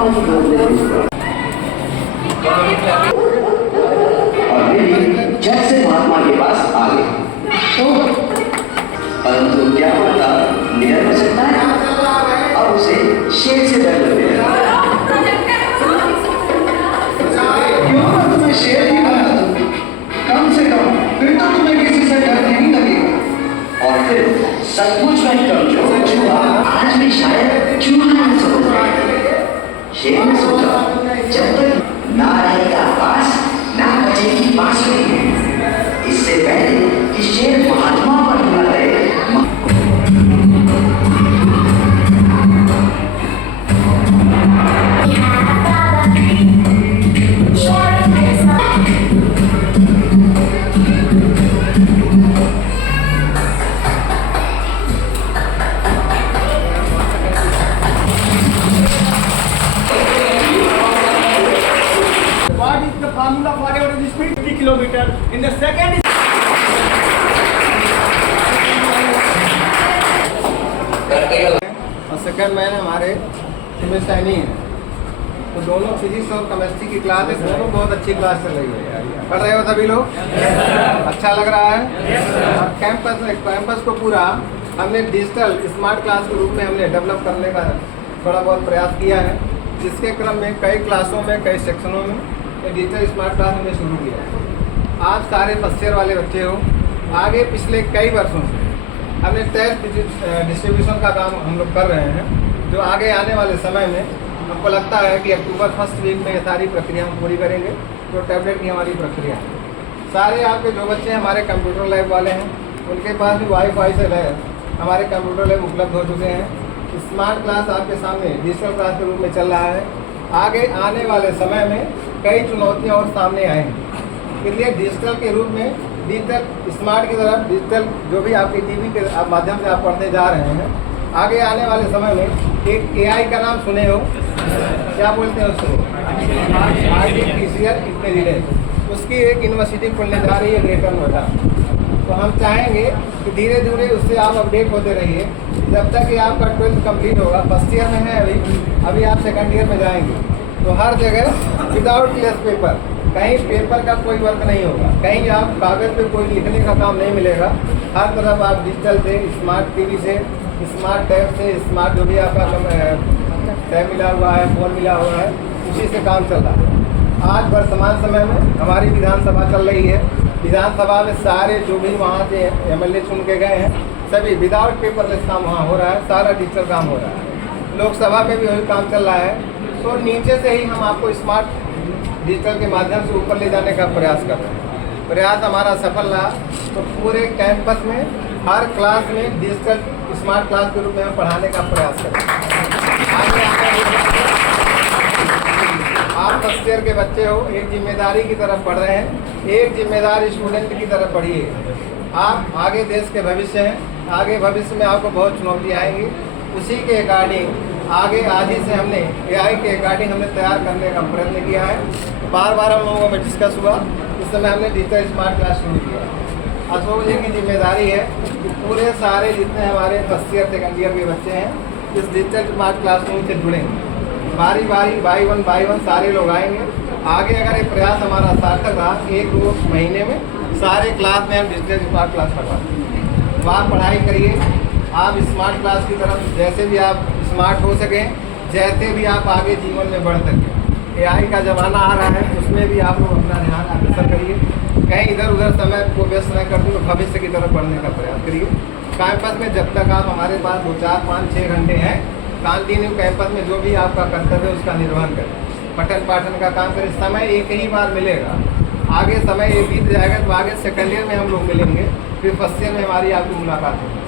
महात्मा की खोज और वे भी झट से महात्मा के पास आ गए। तो परंतु क्या होता, निडर हो सकता है, अब उसे शेर से डर लगने लगा। क्यों ना तुम्हें शेर ही बना दूं, कम से कम फिर तो तुम्हें किसी से डर नहीं लगेगा। और फिर सचमुच में कमजोर चूहा आज भी शायद चूहा न समझ जाए। शेर ने सोचा, जब तक ना रहेगा पास ना बचेगी बांसुरी, इससे पहले कि शेर महात्मा पर हमला करे, formula for whatever is speed 50 kilometer in the second is और सेकंड मैन हमारे सुमित सैनी है। तो दोनों फिजिक्स और केमिस्ट्री की क्लास है, दोनों बहुत अच्छी क्लास चल रही है। पढ़ रहे हो सभी लोग? अच्छा लग रहा है। और कैंपस को पूरा हमने डिजिटल स्मार्ट क्लास के रूप में हमने डेवलप करने का थोड़ा बहुत प्रयास किया है, जिसके क्रम में कई क्लासों में कई सेक्शनों में डिजिटल स्मार्ट क्लास हमने शुरू किया है। आज सारे फर्स्ट ईयर वाले बच्चे हो, आगे पिछले कई वर्षों से हमने टेस्ट डिस्ट्रीब्यूशन का काम हम लोग कर रहे हैं, जो आगे आने वाले समय में हमको लगता है कि अक्टूबर फर्स्ट वीक में ये सारी प्रक्रिया हम पूरी करेंगे। जो टैबलेट की हमारी प्रक्रिया है, सारे आपके जो बच्चे हमारे कंप्यूटर लैब वाले हैं, उनके पास भी वाईफाई से हमारे कंप्यूटर लैब उपलब्ध हो चुके हैं। स्मार्ट क्लास आपके सामने डिजिटल क्लास के रूप में चल रहा है। आगे आने वाले समय में कई चुनौतियां और सामने आएंगी, इसलिए डिजिटल के रूप में डिजिटल स्मार्ट की तरफ डिजिटल जो भी आपके टीवी के माध्यम से आप पढ़ने जा रहे हैं, आगे आने वाले समय में एक एआई का नाम सुने हो, क्या बोलते हैं उसको, आर्टिफिशियल इंटेलिजेंस, उसकी एक यूनिवर्सिटी खुलने जा रही है ग्रेटर नोएडा। तो हम चाहेंगे कि धीरे धीरे उससे आप अपडेट होते रहिए, जब तक कि आपका 12th कंप्लीट होगा। फर्स्ट ईयर में है अभी आप सेकंड ईयर में जाएंगे, तो हर जगह विदाउट लेस पेपर, कहीं पेपर का कोई वर्क नहीं होगा, कहीं आप कागज़ पे कोई लिखने का काम नहीं मिलेगा। हर तरफ आप डिजिटल से, स्मार्ट टीवी से, स्मार्ट टैब से, स्मार्ट जो भी आपका टैब मिला हुआ है, फ़ोन मिला हुआ है, उसी से काम चल रहा है। आज वर्तमान समय में हमारी विधानसभा चल रही है। विधानसभा में सारे जो भी वहाँ से एमएलए चुन के गए हैं, सभी विदाउट पेपरलेस काम वहाँ हो रहा है, सारा डिजिटल काम हो रहा है। लोकसभा में भी वही काम चल रहा है। तो नीचे से ही हम आपको स्मार्ट डिजिटल के माध्यम से ऊपर ले जाने का प्रयास कर रहे हैं। प्रयास हमारा सफल रहा तो पूरे कैंपस में हर क्लास में डिजिटल स्मार्ट क्लास के रूप में हम पढ़ाने का प्रयास करें। आप फर्स्ट ईयर के बच्चे हो, एक जिम्मेदारी की तरफ पढ़ रहे हैं, एक जिम्मेदार स्टूडेंट की तरफ पढ़िए। आप आगे देश के भविष्य हैं, आगे भविष्य में आपको बहुत चुनौतियाँ आएंगी। उसी के अकॉर्डिंग आगे आज ही से हमने एआई के अकॉर्डिंग हमने तैयार करने का प्रयत्न किया है। बार बार हम लोगों में डिस्कस हुआ, इस समय हमने डिजिटल स्मार्ट क्लास शुरू किया। अशोक जी की जिम्मेदारी है कि पूरे सारे जितने हमारे फर्स्ट ईयर सेकंड ईयर के बच्चे हैं, इस डिजिटल स्मार्ट क्लासरूम से जुड़ेंगे। बारी बारी बाई वन सारे लोग आएंगे। आगे अगर ये प्रयास हमारा सार्थक रहा, 1-2 महीने में सारे क्लास में हम डिजिटल स्मार्ट क्लास करवाते। आप पढ़ाई करिए, आप स्मार्ट क्लास की तरफ जैसे भी आप स्मार्ट हो सकें, जैसे भी आप आगे जीवन में बढ़ सकें। एआई का ज़माना आ रहा है, उसमें भी आप लोग अपना ध्यान अग्रसर करिए, कहीं इधर उधर समय को व्यस्त न कर तो भविष्य की तरफ बढ़ने का प्रयास करिए। कैंपस में जब तक आप हमारे पास 2, 4, 5, 6 घंटे हैं, कंटिन्यू कैंपस में जो भी आपका कर्तव्य है उसका निर्वहन करें, पठन पाठन का काम करें। समय एक ही बार मिलेगा, आगे समय एक बीत जाएगा तो आगे सेकेंड ईयर में हम लोग मिलेंगे, फिर फर्स्ट ईयर में हमारी आपकी मुलाकात होगी।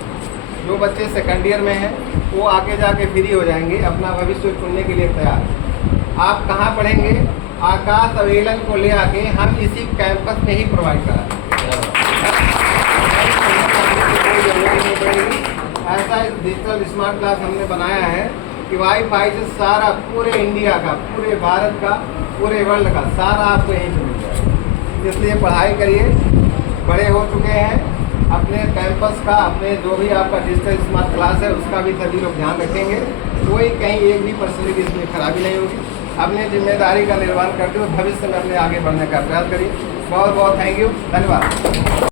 जो बच्चे सेकेंड ईयर में हैं वो आगे जाके फ्री हो जाएंगे, अपना भविष्य चुनने के लिए तैयार। आप कहाँ पढ़ेंगे? आकाश अवेलन को ले आके हम इसी कैंपस में ही प्रोवाइड कराएंगे। ऐसा डिजिटल स्मार्ट क्लास हमने बनाया है कि वाईफाई से सारा पूरे इंडिया का, पूरे भारत का, पूरे वर्ल्ड का सारा आपको यहीं से मिल जाएगा। इसलिए पढ़ाई करिए, बड़े हो चुके हैं, अपने कैंपस का, अपने जो भी आपका डिजिटल स्मार्ट क्लास है उसका भी सभी लोग ध्यान रखेंगे। कोई कहीं एक भी परसेंट की इसमें खराबी नहीं होगी। अपनी जिम्मेदारी का निर्वहन करते हुए भविष्य में अपने आगे बढ़ने का प्रयास करिए। बहुत बहुत थैंक यू, धन्यवाद।